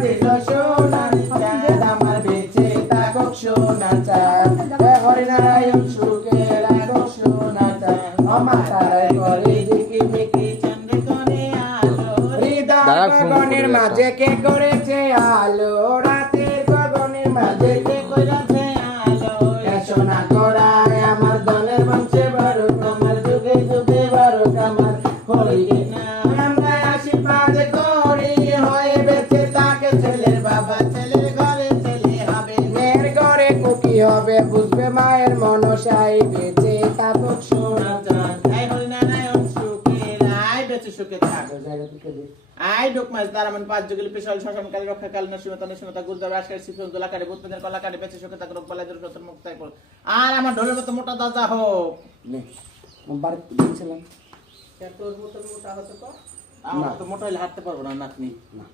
দিল সোনার চাঁদ আমার বেঁচে থাকুক সোনার চাঁদ হরিনারায়ণ সুখে রাখো সোনার চাঁদ আমার তারাই করে ঝিকিমিকি চন্দ্রে করে আলো হৃদয় গগনের মাঝে কে করেছে আলো রাতের গগনের মাঝে কে করেছে আলো সোনা করায় আমার দলের বংশে বারুক আমার যুগে যুগে বারুক আমার হরি আমরা আশীর্বাদ করি হয়ে বেঁচে থাকে ছেলের বাবা ছেলের ঘরে ছেলে হবে মেয়ের ঘরে কুকি হবে বুঝবে মায়ের মনসাই বেঁচে থাকুক সোনা চাঁদ এই হরিনারায়ণ সুখে রায় বেঁচে সুখে থাকো আই ডুক মাছ দারামান পাঁচ যুগলি পিছল শ্মশানকালী রক্ষাকাল নসীমতা নসীমতা গুরুদেব আশকারী শিশু দোলাকারী ভূতপেদের কলাকারী বেঁচে সুখে থাকো রোগ বালাই দুর্গত মুক্তাই করো আর আমার ঢোলের মতো মোটা দাদা হোক বার দিয়েছিলাম তোর মতো মোটা হতো তো আমার তো মোটা হলে হাঁটতে পারবো না নাতনি না